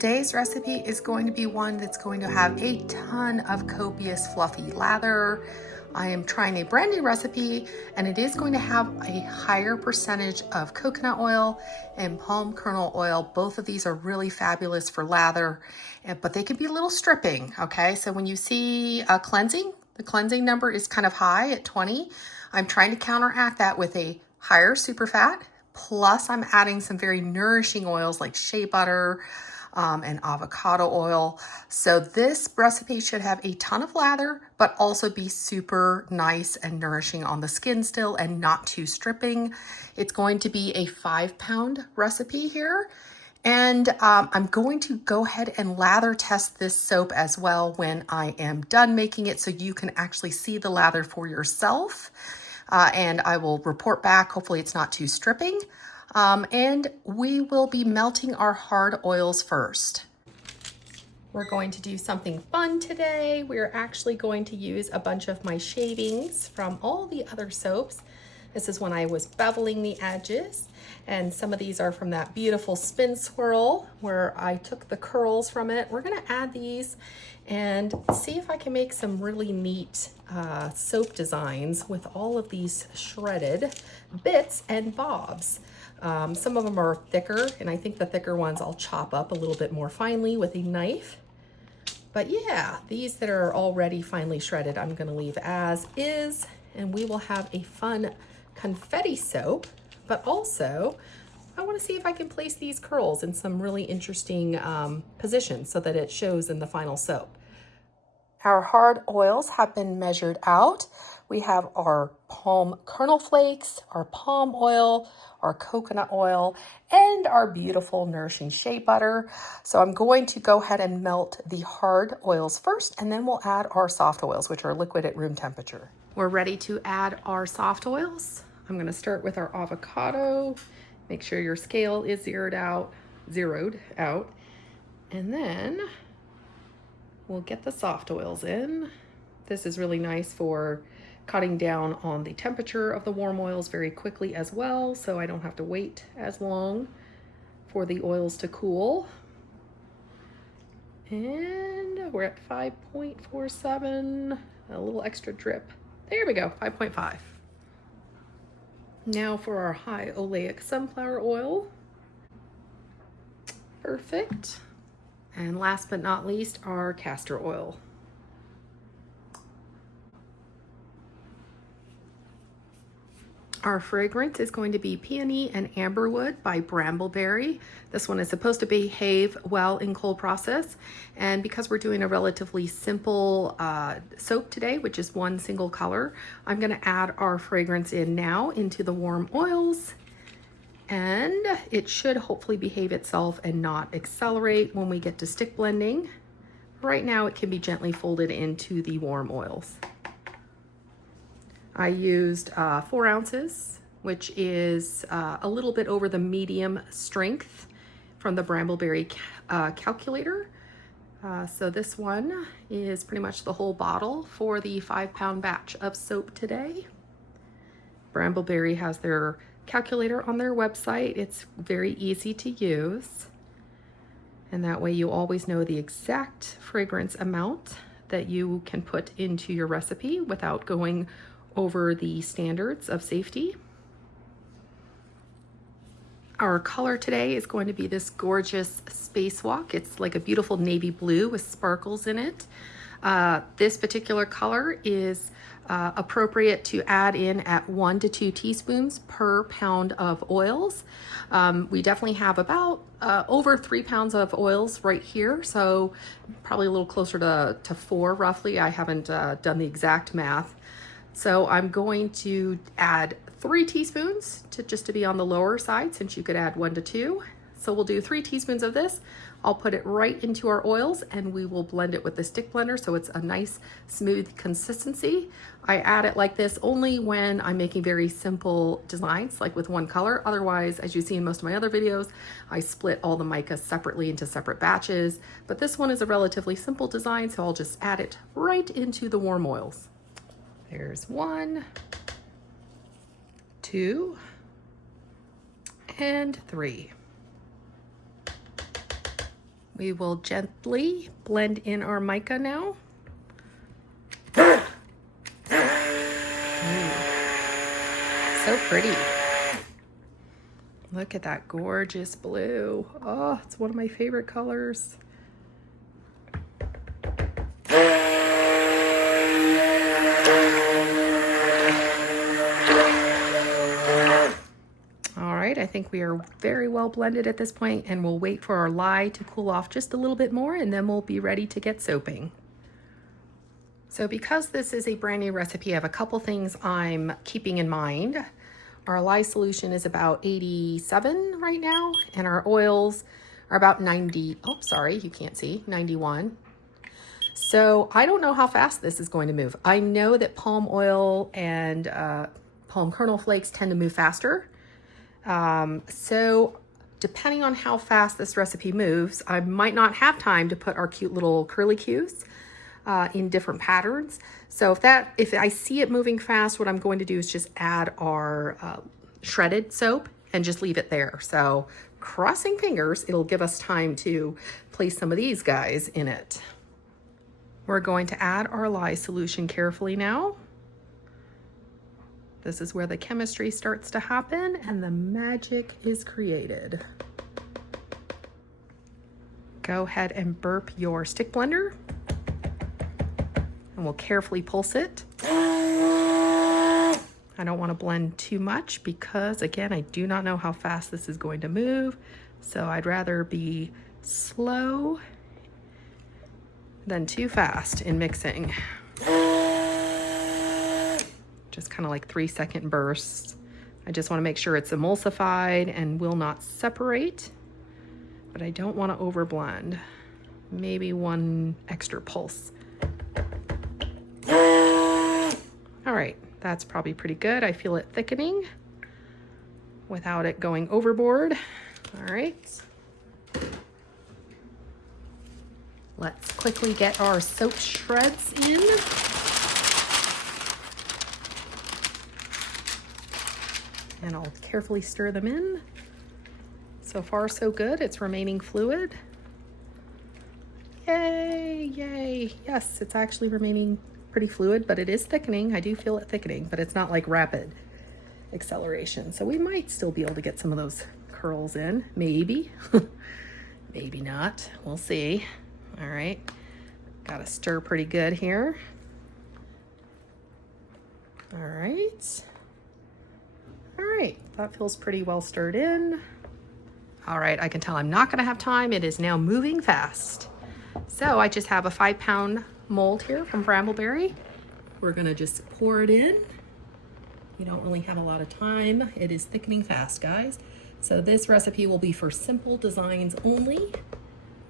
Today's recipe is going to be one that's going to have a ton of copious fluffy lather. I am trying a brand new recipe and it is going to have a higher percentage of coconut oil and palm kernel oil. Both of these are really fabulous for lather, but they can be a little stripping, okay? So when you see cleansing, the cleansing number is kind of high at 20. I'm trying to counteract that with a higher super fat, plus I'm adding some very nourishing oils like shea butter, and avocado oil. So this recipe should have a ton of lather, but also be super nice and nourishing on the skin still and not too stripping. It's going to be a 5-pound recipe here. And I'm going to go ahead and lather test this soap as well when I am done making it so you can actually see the lather for yourself. And I will report back. Hopefully it's not too stripping. And we will be melting our hard oils first. We're going to do something fun today. We're actually going to use a bunch of my shavings from all the other soaps. This is when I was beveling the edges, and some of these are from that beautiful spin swirl where I took the curls from it. We're gonna add these and see if I can make some really neat soap designs with all of these shredded bits and bobs. Some of them are thicker, and I think the thicker ones I'll chop up a little bit more finely with a knife. But yeah, these that are already finely shredded, I'm gonna leave as is, and we will have a fun confetti soap. But also, I wanna see if I can place these curls in some really interesting positions so that it shows in the final soap. Our hard oils have been measured out. We have our palm kernel flakes, our palm oil, our coconut oil, and our beautiful nourishing shea butter. So I'm going to go ahead and melt the hard oils first, and then we'll add our soft oils, which are liquid at room temperature. We're ready to add our soft oils. I'm gonna start with our avocado. Make sure your scale is zeroed out. And then we'll get the soft oils in. This is really nice for cutting down on the temperature of the warm oils very quickly as well, so I don't have to wait as long for the oils to cool. And we're at 5.47, a little extra drip. There we go, 5.5. Now for our high oleic sunflower oil. Perfect. And last but not least, our castor oil. Our fragrance is going to be Peony and Amberwood by Brambleberry. This one is supposed to behave well in cold process. And because we're doing a relatively simple soap today, which is one single color, I'm gonna add our fragrance in now into the warm oils. And it should hopefully behave itself and not accelerate when we get to stick blending. Right now it can be gently folded into the warm oils. I used 4 ounces, which is a little bit over the medium strength from the Brambleberry calculator. So this one is pretty much the whole bottle for the 5-pound batch of soap today. Brambleberry has their calculator on their website. It's very easy to use, and that way you always know the exact fragrance amount that you can put into your recipe without going over the standards of safety. Our color today is going to be this gorgeous spacewalk. It's like a beautiful navy blue with sparkles in it. This particular color is appropriate to add in at 1 to 2 teaspoons per pound of oils. We definitely have about over 3 pounds of oils right here, so probably a little closer to 4 roughly. I haven't done the exact math. So I'm going to add 3 teaspoons to be on the lower side, since you could add 1 to 2. So we'll do 3 teaspoons of this. I'll put it right into our oils and we will blend it with the stick blender so it's a nice smooth consistency. I add it like this only when I'm making very simple designs, like with one color. Otherwise, as you see in most of my other videos, I split all the mica separately into separate batches. But this one is a relatively simple design, so I'll just add it right into the warm oils. There's 1, 2, and 3. We will gently blend in our mica now. So pretty. Look at that gorgeous blue. Oh, it's one of my favorite colors. All right, I think we are very well blended at this point, and we'll wait for our lye to cool off just a little bit more, and then we'll be ready to get soaping. So because this is a brand new recipe, I have a couple things I'm keeping in mind. Our lye solution is about 87 right now, and our oils are about 90. Oh, sorry, you can't see, 91. So I don't know how fast this is going to move. I know that palm oil and palm kernel flakes tend to move faster. So depending on how fast this recipe moves, I might not have time to put our cute little curly cues in different patterns. So if I see it moving fast, what I'm going to do is just add our shredded soap and just leave it there. So crossing fingers, it'll give us time to place some of these guys in it. We're going to add our lye solution carefully now. This is where the chemistry starts to happen and the magic is created. Go ahead and burp your stick blender, and we'll carefully pulse it. I don't want to blend too much because, again, I do not know how fast this is going to move. So I'd rather be slow than too fast in mixing. Just kind of like 3-second bursts. I just want to make sure it's emulsified and will not separate, but I don't want to overblend. Maybe one extra pulse. All right, that's probably pretty good. I feel it thickening without it going overboard. All right. Let's quickly get our soap shreds in. And I'll carefully stir them in. So far, so good. It's remaining fluid. Yay, yay. Yes, it's actually remaining pretty fluid, but it is thickening. I do feel it thickening, but it's not like rapid acceleration. So we might still be able to get some of those curls in. Maybe. Maybe not. We'll see. All right. Got to stir pretty good here. All right. All right, that feels pretty well stirred in. All right, I can tell I'm not gonna have time. It is now moving fast. So I just have a 5-pound mold here from Brambleberry. We're gonna just pour it in. You don't really have a lot of time. It is thickening fast, guys. So this recipe will be for simple designs only,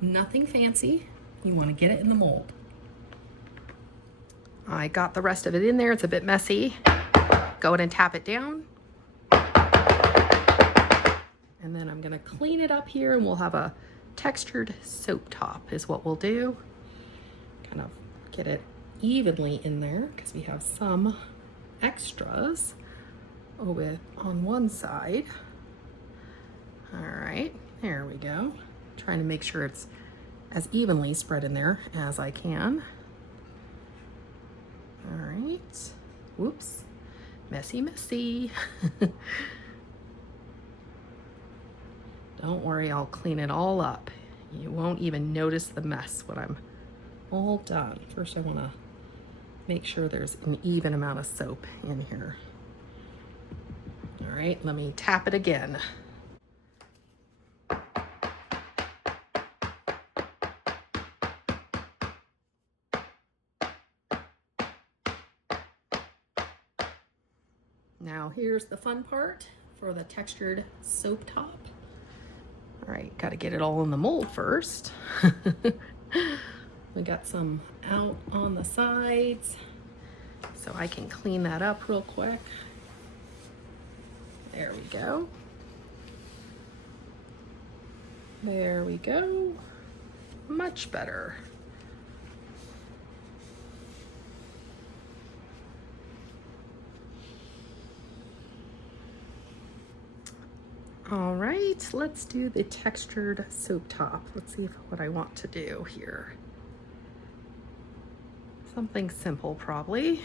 nothing fancy. You wanna get it in the mold. I got the rest of it in there. It's a bit messy. Go ahead and tap it down. And then I'm gonna clean it up here and we'll have a textured soap top is what we'll do. Kind of get it evenly in there because we have some extras over on one side. All right, there we go. Trying to make sure it's as evenly spread in there as I can. All right, whoops, messy, messy. Don't worry, I'll clean it all up. You won't even notice the mess when I'm all done. First, I wanna make sure there's an even amount of soap in here. All right, let me tap it again. Now here's the fun part for the textured soap top. All right, got to get it all in the mold first. We got some out on the sides, so I can clean that up real quick. There we go. There we go. Much better. All right, let's do the textured soap top. Let's see what I want to do here. Something simple, probably.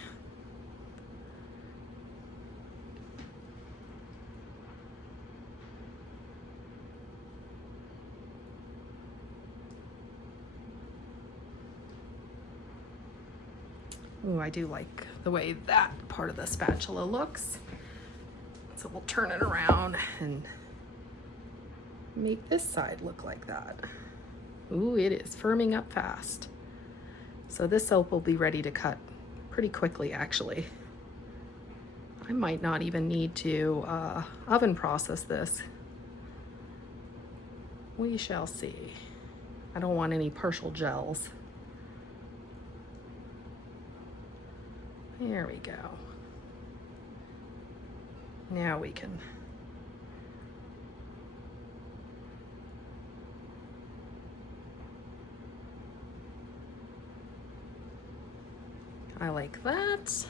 Ooh, I do like the way that part of the spatula looks. So we'll turn it around and make this side look like that. Ooh, it is firming up fast. So this soap will be ready to cut pretty quickly, actually. I might not even need to oven process this. We shall see. I don't want any partial gels. There we go. Now we can I like that.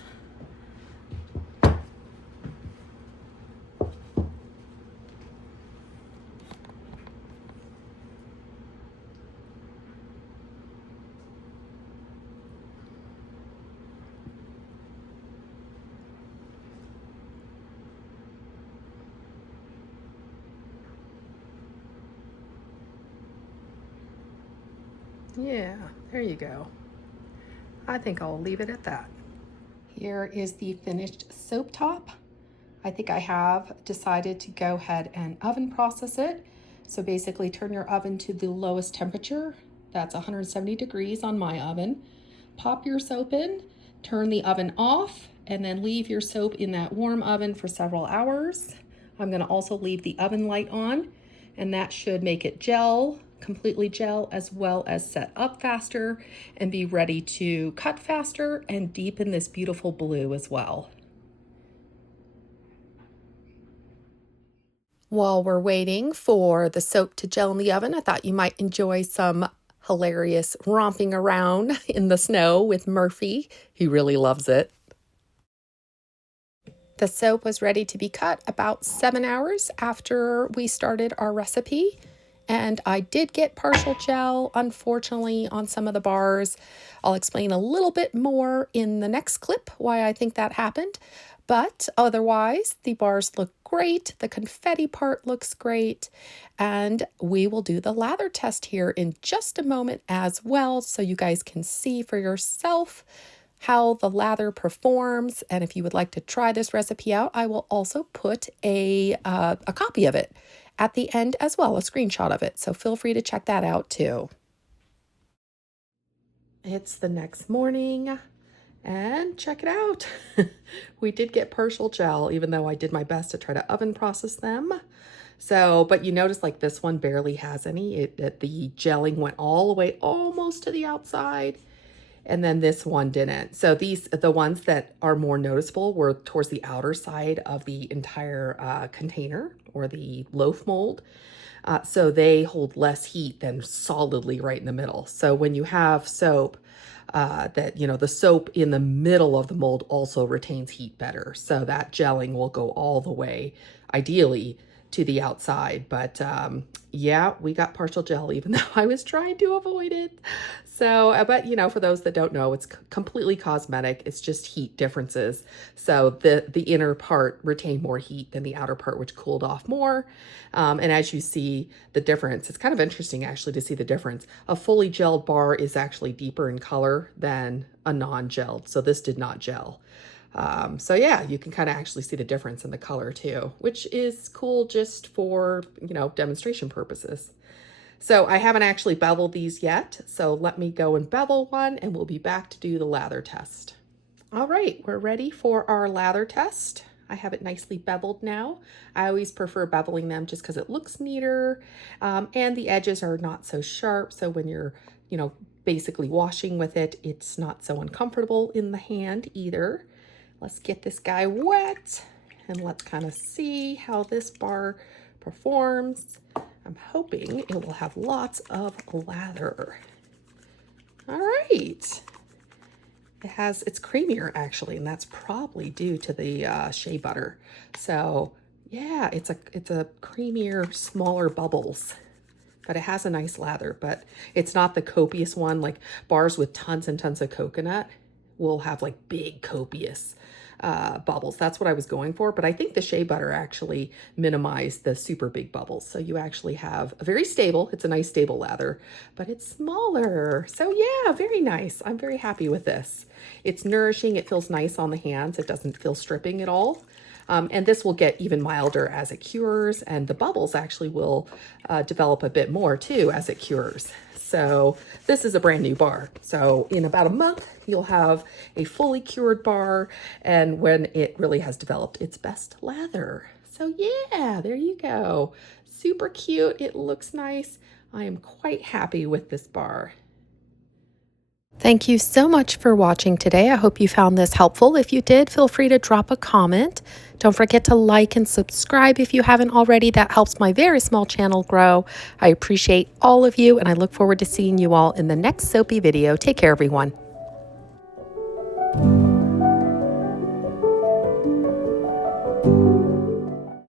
Yeah, there you go. I think I'll leave it at that. Here is the finished soap top. I think I have decided to go ahead and oven process it. So basically turn your oven to the lowest temperature. That's 170 degrees on my oven. Pop your soap in, turn the oven off, and then leave your soap in that warm oven for several hours. I'm gonna also leave the oven light on, and that should make it gel, completely gel, as well as set up faster and be ready to cut faster and deepen this beautiful blue as well. While we're waiting for the soap to gel in the oven, I thought you might enjoy some hilarious romping around in the snow with Murphy. He really loves it. The soap was ready to be cut about 7 hours after we started our recipe. And I did get partial gel, unfortunately, on some of the bars. I'll explain a little bit more in the next clip why I think that happened. But otherwise, the bars look great. The confetti part looks great. And we will do the lather test here in just a moment as well, so you guys can see for yourself how the lather performs. And if you would like to try this recipe out, I will also put a copy of it at the end as well, a screenshot of it. So feel free to check that out too. It's the next morning and check it out. We did get partial gel, even though I did my best to try to oven process them. So, but you notice like this one barely has any. The gelling went all the way almost to the outside, and then this one didn't. So the ones that are more noticeable were towards the outer side of the entire container or the loaf mold. So they hold less heat than solidly right in the middle. So when you have soap, the soap in the middle of the mold also retains heat better. So that gelling will go all the way, ideally, to the outside. But yeah, we got partial gel, even though I was trying to avoid it. So, but for those that don't know, it's completely cosmetic. It's just heat differences. So the inner part retained more heat than the outer part, which cooled off more. And as you see the difference, it's kind of interesting actually to see the difference. A fully gelled bar is actually deeper in color than a non-gelled. So this did not gel. So yeah, you can kind of actually see the difference in the color too, which is cool just for, demonstration purposes. So I haven't actually beveled these yet. So let me go and bevel one and we'll be back to do the lather test. All right, we're ready for our lather test. I have it nicely beveled now. I always prefer beveling them just because it looks neater, and the edges are not so sharp. So when you're, basically washing with it, it's not so uncomfortable in the hand either. Let's get this guy wet and let's kind of see how this bar performs. I'm hoping it will have lots of lather. All right. It's creamier actually, and that's probably due to the shea butter. So Yeah, it's a creamier, smaller bubbles, but it has a nice lather, but it's not the copious one. Like bars with tons and tons of coconut will have like big copious bubbles. That's what I was going for, but I think the shea butter actually minimized the super big bubbles. So you actually have a very stable, it's a nice stable lather, but it's smaller. So yeah, very nice. I'm very happy with this. It's nourishing. It feels nice on the hands. It doesn't feel stripping at all. And this will get even milder as it cures, and the bubbles actually will develop a bit more too as it cures. So this is a brand new bar. So in about a month, you'll have a fully cured bar, and when it really has developed its best lather. So yeah, there you go. Super cute. It looks nice. I am quite happy with this bar. Thank you so much for watching today. I hope you found this helpful. If you did, feel free to drop a comment. Don't forget to like and subscribe if you haven't already. That helps my very small channel grow. I appreciate all of you, and I look forward to seeing you all in the next soapy video. Take care, everyone.